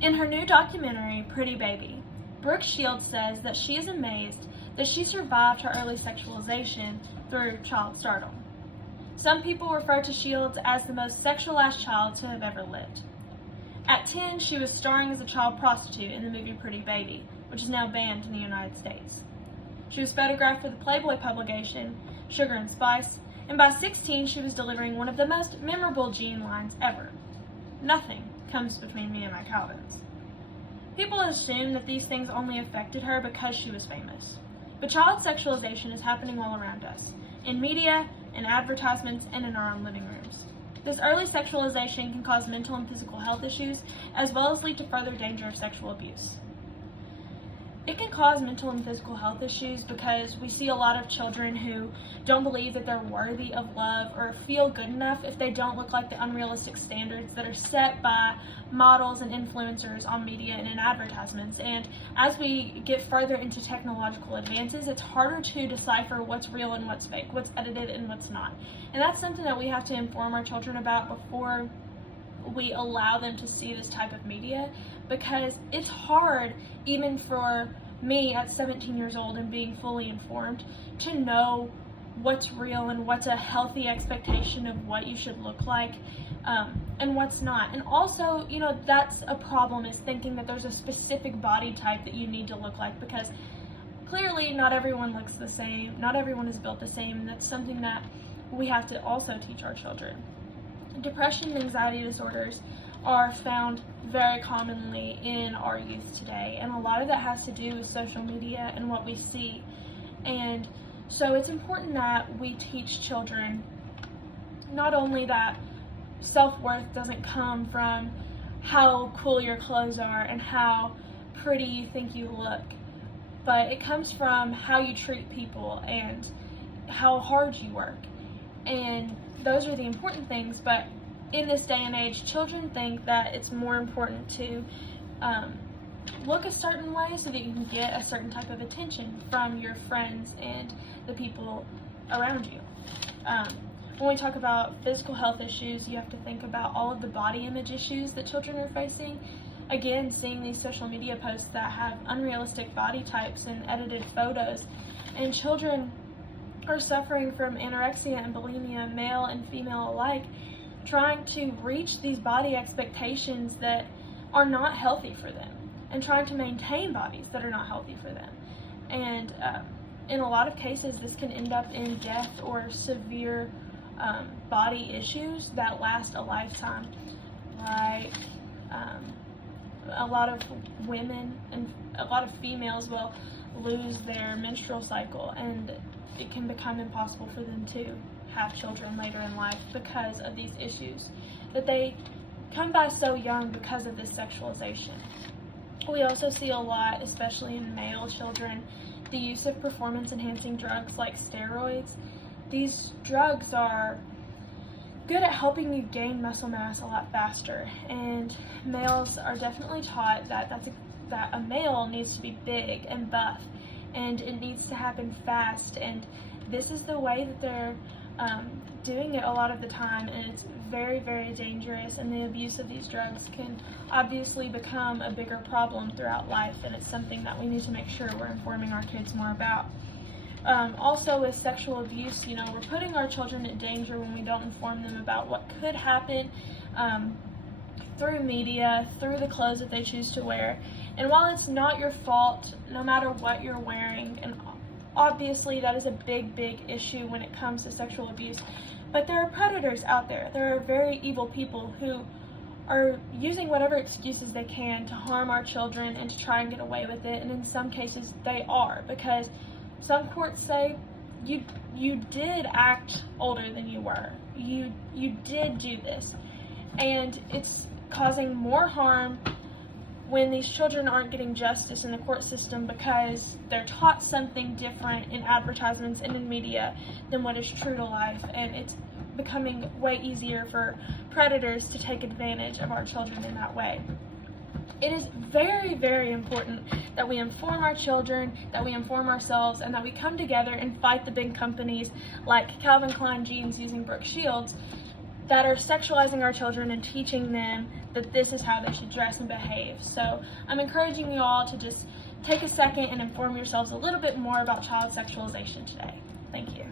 In her new documentary, Pretty Baby, Brooke Shields says that she is amazed that she survived her early sexualization through child stardom. Some people refer to Shields as the most sexualized child to have ever lived. At 10, she was starring as a child prostitute in the movie Pretty Baby, which is now banned in the United States. She was photographed for the Playboy publication, Sugar and Spice, and by 16, she was delivering one of the most memorable Gene lines ever. "Nothing comes between me and my Calvins." People assume that these things only affected her because she was famous. But child sexualization is happening all around us, in media, in advertisements, and in our own living rooms. This early sexualization can cause mental and physical health issues, as well as lead to further danger of sexual abuse. It can cause mental and physical health issues because we see a lot of children who don't believe that they're worthy of love or feel good enough if they don't look like the unrealistic standards that are set by models and influencers on media and in advertisements. And as we get further into technological advances, it's harder to decipher what's real and what's fake, what's edited and what's not. And that's something that we have to inform our children about before we allow them to see this type of media, because it's hard, even for me at 17 years old and being fully informed, to know what's real and what's a healthy expectation of what you should look like and what's not. And also, that's a problem, is thinking that there's a specific body type that you need to look like, because clearly not everyone looks the same, not everyone is built the same, and that's something that we have to also teach our children. Depression and anxiety disorders are found very commonly in our youth today, and a lot of that has to do with social media and what we see. And so it's important that we teach children not only that self-worth doesn't come from how cool your clothes are and how pretty you think you look, but it comes from how you treat people and how hard you work. And those are the important things, but in this day and age, children think that it's more important to look a certain way so that you can get a certain type of attention from your friends and the people around you. When we talk about physical health issues, you have to think about all of the body image issues that children are facing. Again, seeing these social media posts that have unrealistic body types and edited photos, and children are suffering from anorexia and bulimia, male and female alike, trying to reach these body expectations that are not healthy for them, and trying to maintain bodies that are not healthy for them. And in a lot of cases, this can end up in death or severe body issues that last a lifetime. Like a lot of women and a lot of females will lose their menstrual cycle, and it can become impossible for them to have children later in life because of these issues that they come by so young because of this sexualization. We also see a lot, especially in male children, the use of performance-enhancing drugs like steroids. These drugs are good at helping you gain muscle mass a lot faster, and males are definitely taught that a male needs to be big and buff, and it needs to happen fast, and this is the way that they're doing it a lot of the time, and it's very, very dangerous, and the abuse of these drugs can obviously become a bigger problem throughout life, and it's something that we need to make sure we're informing our kids more about. Also with sexual abuse, we're putting our children in danger when we don't inform them about what could happen through media, through the clothes that they choose to wear. And while it's not your fault, no matter what you're wearing, and obviously that is a big, big issue when it comes to sexual abuse, but there are predators out there. There are very evil people who are using whatever excuses they can to harm our children and to try and get away with it, and in some cases they are, because some courts say you did act older than you were. You did do this, and it's causing more harm when these children aren't getting justice in the court system because they're taught something different in advertisements and in media than what is true to life, and it's becoming way easier for predators to take advantage of our children in that way. It is very, very important that we inform our children, that we inform ourselves, and that we come together and fight the big companies like Calvin Klein Jeans, using Brooke Shields, that are sexualizing our children and teaching them that this is how they should dress and behave. So I'm encouraging you all to just take a second and inform yourselves a little bit more about child sexualization today. Thank you.